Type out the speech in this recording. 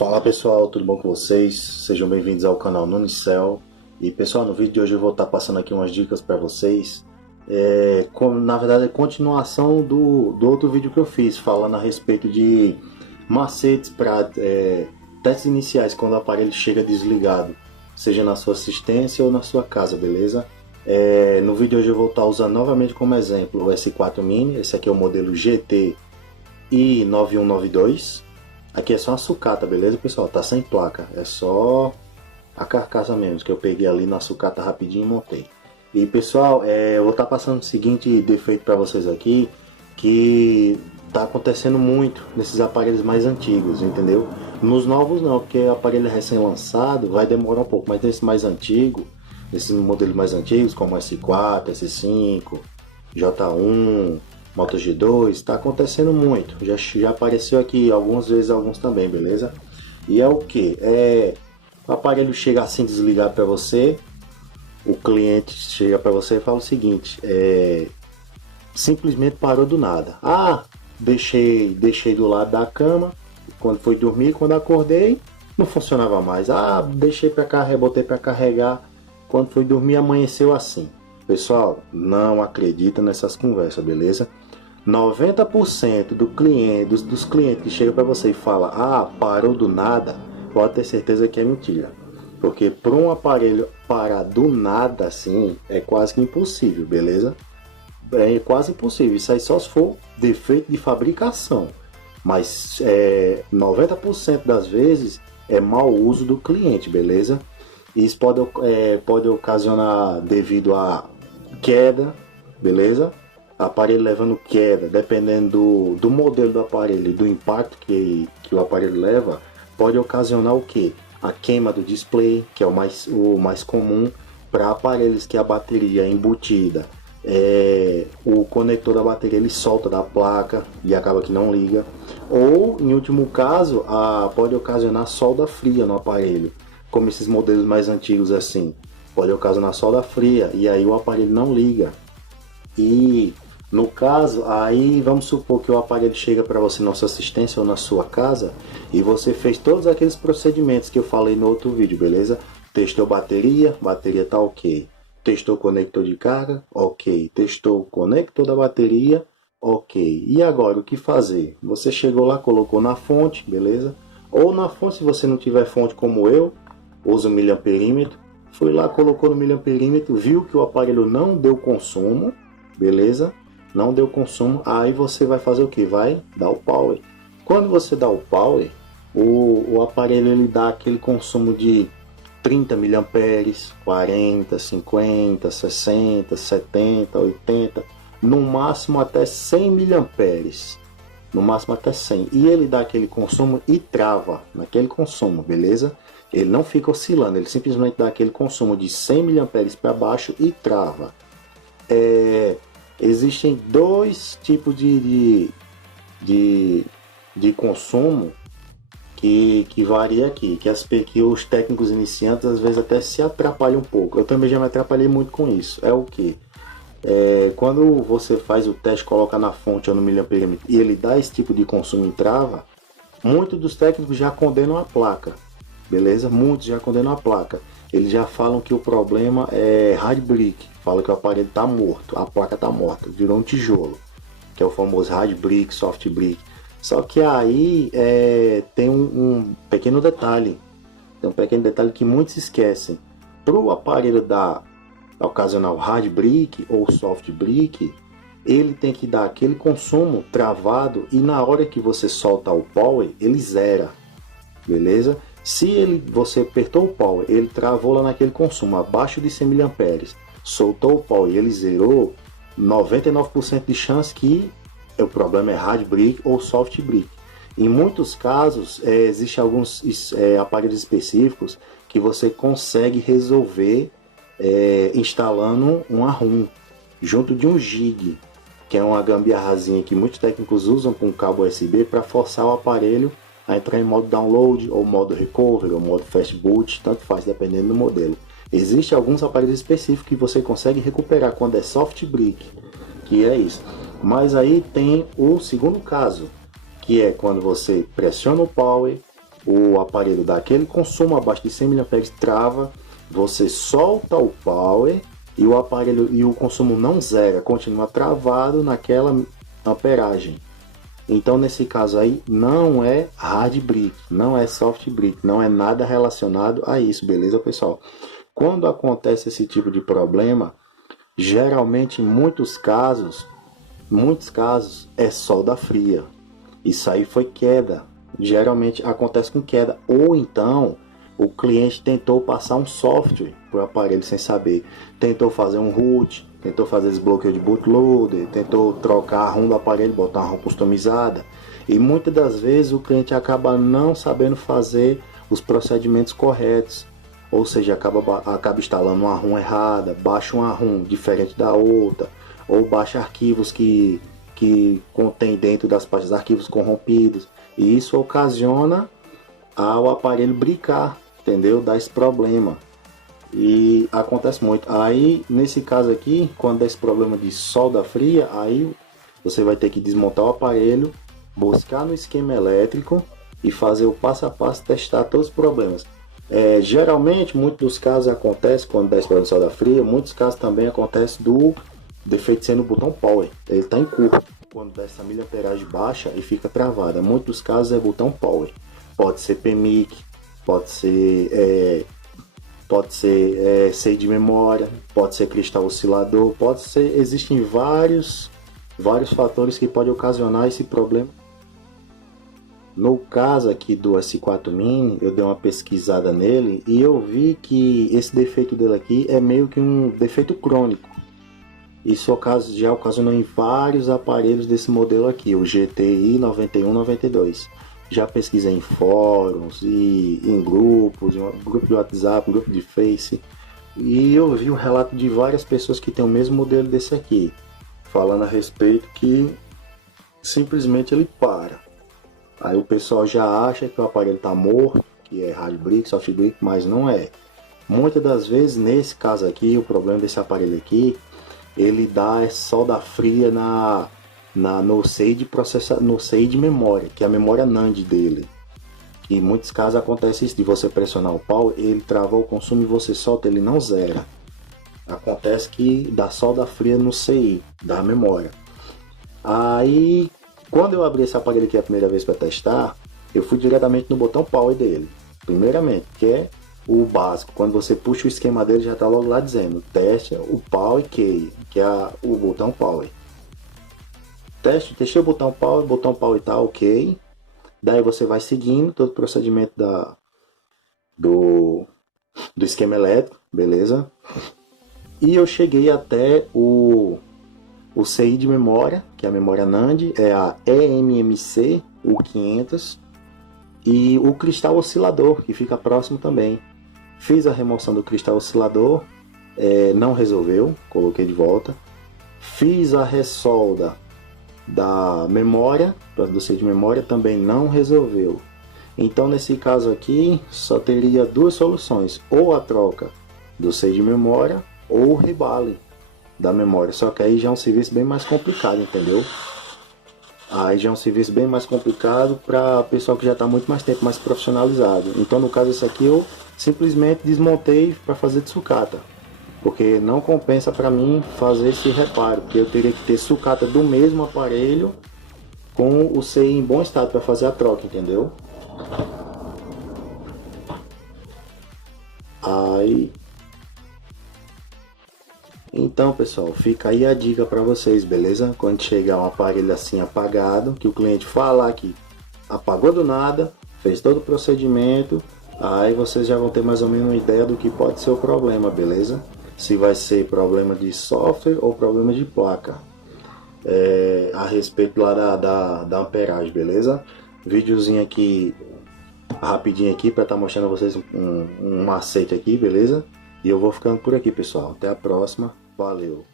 Fala pessoal, tudo bom com vocês? Sejam bem-vindos ao canal Nunicel. E pessoal, no vídeo de hoje eu vou estar passando aqui umas dicas para vocês. Na verdade é continuação do outro vídeo que eu fiz, falando a respeito de macetes para testes iniciais quando o aparelho chega desligado, seja na sua assistência ou na sua casa, beleza? No vídeo de hoje eu vou estar usando novamente como exemplo o S4 Mini. Esse aqui é o modelo GT i9192. Aqui é só uma sucata, beleza pessoal? Tá sem placa, é só a carcaça mesmo, que eu peguei ali na sucata rapidinho e montei. E pessoal, eu vou estar passando o seguinte defeito para vocês aqui, que tá acontecendo muito nesses aparelhos mais antigos, entendeu? Nos novos não, porque o aparelho é recém-lançado, vai demorar um pouco, mas nesse mais antigo, esses modelos mais antigos, como S4, S5, J1, Moto G2, está acontecendo muito. Já apareceu aqui algumas vezes, alguns também, beleza? E é o que? O aparelho chega assim desligado para você, o cliente chega para você e fala o seguinte: simplesmente parou do nada. Deixei do lado da cama, quando foi dormir, quando acordei, não funcionava mais. Deixei para cá, botei para carregar, quando foi dormir, amanheceu assim. Pessoal, não acredita nessas conversas, beleza? 90% dos clientes que chegam para você e falam, parou do nada, pode ter certeza que é mentira. Porque para um aparelho parar do nada assim, é quase que impossível, beleza? É quase impossível, isso aí só se for defeito de fabricação. Mas 90% das vezes é mau uso do cliente, beleza? Isso pode ocasionar devido a queda, beleza? Aparelho levando queda, dependendo do modelo do aparelho, do impacto que o aparelho leva, pode ocasionar o que? A queima do display, que é o mais comum para aparelhos que a bateria é embutida. O conector da bateria ele solta da placa e acaba que não liga. Ou, em último caso, pode ocasionar solda fria no aparelho, como esses modelos mais antigos assim. Pode ocasionar solda fria e aí o aparelho não liga. E no caso, aí vamos supor que o aparelho chega para você na sua assistência ou na sua casa e você fez todos aqueles procedimentos que eu falei no outro vídeo, beleza? Testou bateria tá ok. Testou conector de carga, ok. Testou o conector da bateria, ok. E agora o que fazer? Você chegou lá, colocou na fonte, beleza? Ou na fonte, se você não tiver fonte como eu, usa o miliamperímetro. Foi lá, colocou no miliamperímetro, viu que o aparelho não deu consumo, beleza? Não deu consumo, aí você vai fazer o que? Vai dar o power. Quando você dá o power, o aparelho ele dá aquele consumo de 30 mA, 40, 50, 60, 70, 80, no máximo até 100 mA. No máximo até 100. E ele dá aquele consumo e trava naquele consumo, beleza? Ele não fica oscilando, ele simplesmente dá aquele consumo de 100 mA para baixo e trava. Existem dois tipos de consumo que varia aqui, que os técnicos iniciantes às vezes até se atrapalham um pouco. Eu também já me atrapalhei muito com isso. É o que? Quando você faz o teste, coloca na fonte ou no miliamperímetro e ele dá esse tipo de consumo e trava, muitos dos técnicos já condenam a placa, beleza? Muitos já condenam a placa. Eles já falam que o problema é hard brick, fala que o aparelho está morto, a placa está morta, virou um tijolo, que é o famoso hard brick, soft brick. Só que aí tem um pequeno detalhe, que muitos esquecem. Para o aparelho ocasionar o hard brick ou soft brick, ele tem que dar aquele consumo travado e na hora que você solta o power, ele zera, beleza? Se você apertou o power, ele travou lá naquele consumo abaixo de 100 mA, soltou o power e ele zerou, 99% de chance que o problema é hard brick ou soft brick. Em muitos casos, existem alguns aparelhos específicos que você consegue resolver instalando uma ROM junto de um jig, que é uma gambiarrazinha que muitos técnicos usam com cabo USB para forçar o aparelho a entrar em modo download, ou modo recovery, ou modo fast boot, tanto faz, dependendo do modelo. Existem alguns aparelhos específicos que você consegue recuperar quando é soft brick, que é isso. Mas aí tem o segundo caso, que é quando você pressiona o power, o aparelho dá aquele consumo abaixo de 100 mA, trava, você solta o power e o aparelho e o consumo não zera, continua travado naquela amperagem. Então nesse caso aí não é hard brick, não é soft brick, não é nada relacionado a isso, beleza, pessoal? Quando acontece esse tipo de problema, geralmente em muitos casos é solda fria. Isso aí foi queda. Geralmente acontece com queda. Ou então o cliente tentou passar um software para o aparelho sem saber. Tentou fazer um root, tentou fazer desbloqueio de bootloader, tentou trocar a ROM do aparelho, botar uma ROM customizada. E muitas das vezes o cliente acaba não sabendo fazer os procedimentos corretos. Ou seja, acaba instalando uma ROM errada, baixa uma ROM diferente da outra, ou baixa arquivos que contém dentro das pastas arquivos corrompidos. E isso ocasiona ao aparelho bricar, entendeu? Dá esse problema. E acontece muito. Aí, nesse caso aqui, quando dá esse problema de solda fria, aí você vai ter que desmontar o aparelho, buscar no esquema elétrico e fazer o passo a passo, testar todos os problemas. Geralmente, muitos dos casos acontece quando dá esse problema de solda fria, muitos casos também acontece do defeito sendo no botão power, ele está em curto, quando dá essa miliamperagem baixa e fica travada. Muitos dos casos é botão power, pode ser PMIC, pode ser SAI de memória, pode ser cristal oscilador, existem vários fatores que podem ocasionar esse problema. No caso aqui do S4 Mini, eu dei uma pesquisada nele e eu vi que esse defeito dele aqui é meio que um defeito crônico. Isso já ocasionou em vários aparelhos desse modelo aqui, o GTI 9192. Já pesquisei em fóruns e em grupos, grupo de WhatsApp, grupo de Face, e eu vi um relato de várias pessoas que têm o mesmo modelo desse aqui, falando a respeito que simplesmente ele para. Aí o pessoal já acha que o aparelho está morto, que é hard brick, soft brick, mas não é. Muitas das vezes, nesse caso aqui, o problema desse aparelho aqui, ele dá solda fria no SAI de memória, que é a memória NAND dele. E em muitos casos acontece isso, de você pressionar o pau, ele trava o consumo e você solta, ele não zera. Acontece que dá solda fria no SAI da memória. Aí, quando eu abri esse aparelho aqui a primeira vez para testar, eu fui diretamente no botão power dele. Primeiramente, que é o básico. Quando você puxa o esquema dele, já está logo lá dizendo teste o power key, que é o botão power. Testei o botão power está ok. Daí você vai seguindo todo o procedimento do esquema elétrico, beleza? E eu cheguei até o CI de memória, que é a memória NAND, é a eMMC U500, e o cristal oscilador, que fica próximo também. Fiz a remoção do cristal oscilador, não resolveu, coloquei de volta. Fiz a ressolda da memória, do CI de memória, também não resolveu. Então nesse caso aqui, só teria duas soluções, ou a troca do CI de memória, ou o rebale da memória, só que aí já é um serviço bem mais complicado, entendeu? Aí já é um serviço bem mais complicado para pessoal que já está muito mais tempo, mais profissionalizado. Então no caso esse aqui eu simplesmente desmontei para fazer de sucata, porque não compensa para mim fazer esse reparo, porque eu teria que ter sucata do mesmo aparelho com o CI em bom estado para fazer a troca, entendeu? Aí então pessoal, fica aí a dica para vocês, beleza? Quando chegar um aparelho assim apagado, que o cliente falar que apagou do nada, fez todo o procedimento, aí vocês já vão ter mais ou menos uma ideia do que pode ser o problema, beleza? Se vai ser problema de software ou problema de placa, a respeito lá da amperagem, beleza? Videozinho aqui, rapidinho aqui, para estar mostrando a vocês um macete aqui, beleza? E eu vou ficando por aqui, pessoal. Até a próxima. Valeu!